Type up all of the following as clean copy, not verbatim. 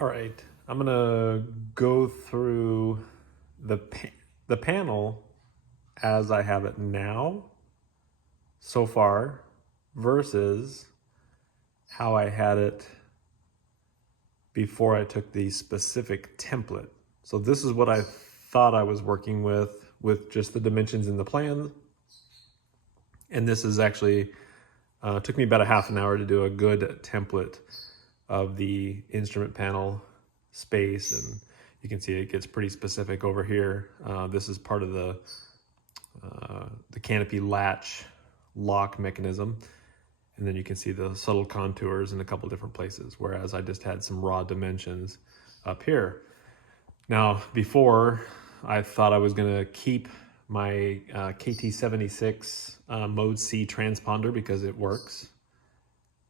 All right, I'm gonna go through the panel as I have it now, so far, versus how I had it before I took the specific template. So this is what I thought I was working with just the dimensions in the plan. And this is actually, took me about a half an hour to do a good template of the instrument panel space, and you can see it gets pretty specific over here. This is part of the canopy latch lock mechanism, and then you can see the subtle contours in a couple different places, whereas I just had some raw dimensions up here. Now, before, I thought I was going to keep my KT76 mode C transponder because it works.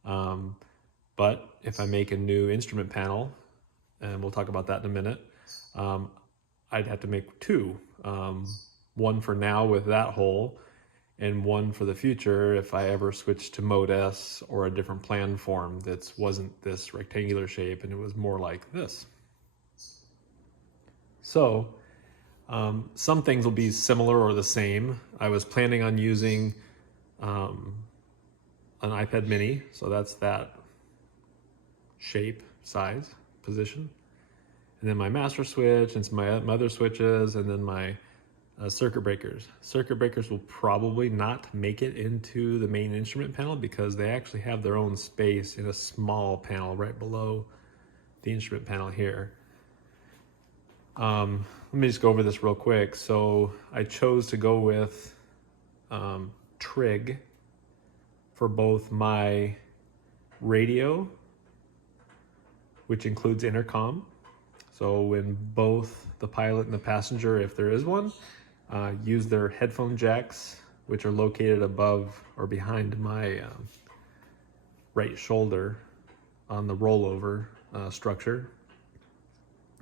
But if I make a new instrument panel, and we'll talk about that in a minute, I'd have to make two. One for now with that hole, and one for the future if I ever switched to mode S or a different plan form that wasn't this rectangular shape and it was more like this. So some things will be similar or the same. I was planning on using an iPad mini, so that's that shape, size, position. And then my master switch and some of my other switches, and then my circuit breakers. Circuit breakers will probably not make it into the main instrument panel because they actually have their own space in a small panel right below the instrument panel here. Let me just go over this real quick. So I chose to go with trig for both my radio, which includes intercom. So when both the pilot and the passenger, if there is one, use their headphone jacks, which are located above or behind my right shoulder on the rollover structure.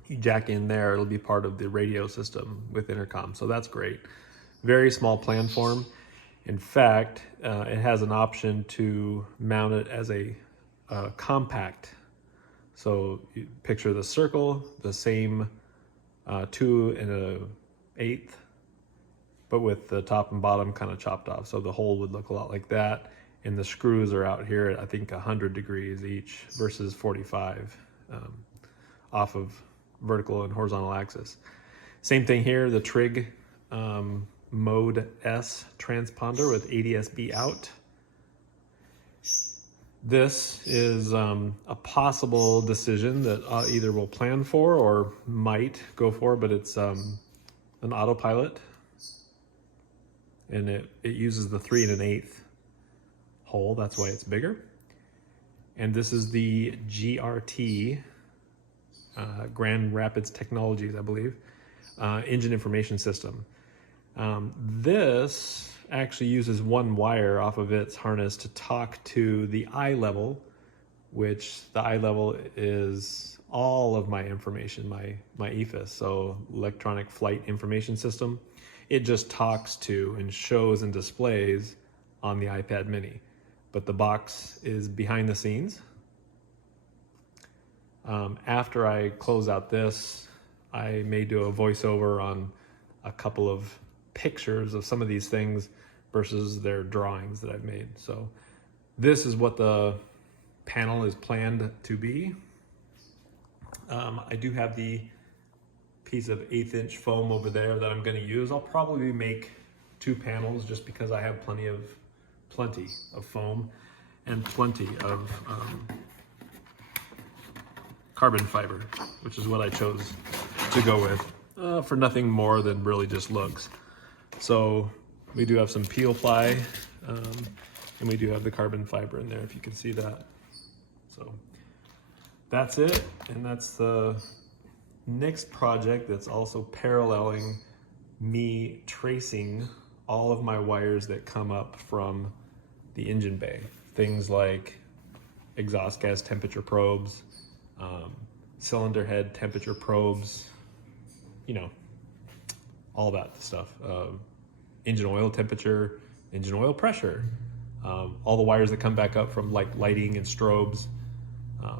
You jack in there, it'll be part of the radio system with intercom. So that's great. Very small plan form. In fact, it has an option to mount it as a compact. So you picture the circle, the same 2 1/8, but with the top and bottom kind of chopped off. So the hole would look a lot like that. And the screws are out here at, I think, 100 degrees each versus 45 off of vertical and horizontal axis. Same thing here, the trig mode S transponder with ADS-B out. This is a possible decision that either we'll plan for or might go for, but it's an autopilot, and it uses the 3 1/8 hole. That's why it's bigger. And this is the GRT, Grand Rapids Technologies, I believe, engine information system. This actually uses one wire off of its harness to talk to the eye level, which the eye level is all of my information, my EFIS, so electronic flight information system. It just talks to and shows and displays on the iPad mini, but the box is behind the scenes. After I close out this, I may do a voiceover on a couple of pictures of some of these things versus their drawings that I've made. So this is what the panel is planned to be. I do have the piece of 1/8" foam over there that I'm going to use. I'll probably make 2 panels just because I have plenty of foam and plenty of carbon fiber, which is what I chose to go with for nothing more than really just looks. So we do have some peel ply, and we do have the carbon fiber in there, if you can see that. So that's it, and that's the next project that's also paralleling me tracing all of my wires that come up from the engine bay. Things like exhaust gas temperature probes, cylinder head temperature probes, you know, all that stuff. Engine oil temperature, engine oil pressure, all the wires that come back up from like lighting and strobes,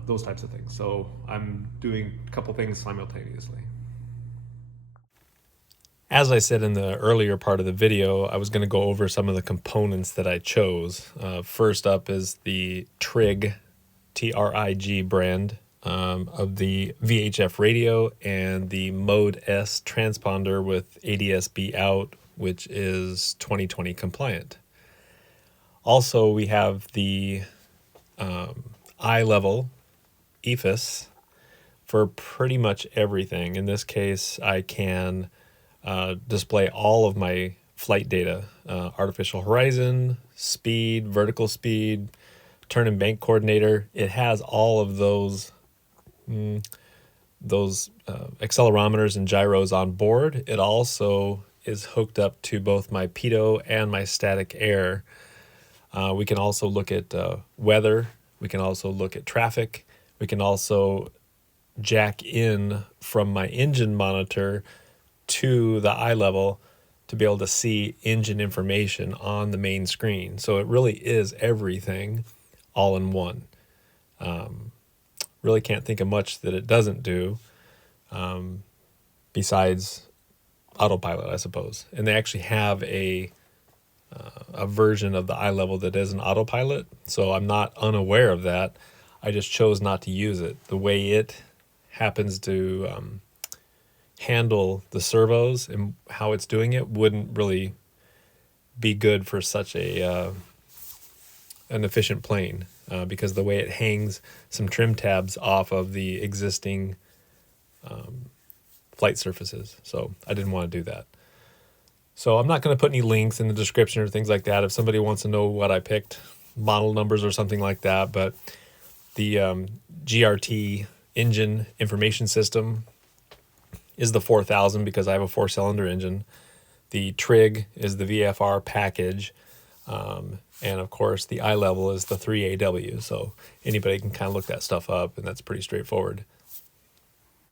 those types of things. So I'm doing a couple things simultaneously. As I said in the earlier part of the video, I was going to go over some of the components that I chose. First up is the TRIG, T-R-I-G brand of the VHF radio and the Mode S transponder with ADS-B out, which is 2020 compliant. Also, we have the eye level EFIS for pretty much everything. In this case, I can display all of my flight data, artificial horizon, speed, vertical speed, turn and bank coordinator. It has all of those accelerometers and gyros on board. It also is hooked up to both my pitot and my static air. We can also look at weather. We can also look at traffic. We can also jack in from my engine monitor to the eye level to be able to see engine information on the main screen. So it really is everything all in one. Really can't think of much that it doesn't do besides autopilot, I suppose. And they actually have a version of the eye level that is an autopilot, so I'm not unaware of that. I just chose not to use it. The way it happens to handle the servos and how it's doing it wouldn't really be good for such an efficient plane because the way it hangs some trim tabs off of the existing flight surfaces. So I didn't want to do that. So I'm not going to put any links in the description or things like that if somebody wants to know what I picked, model numbers or something like that. But the GRT engine information system is the 4000 because I have a 4-cylinder engine. The TRIG is the VFR package. And of course, the eye level is the 3AW. So anybody can kind of look that stuff up, and that's pretty straightforward.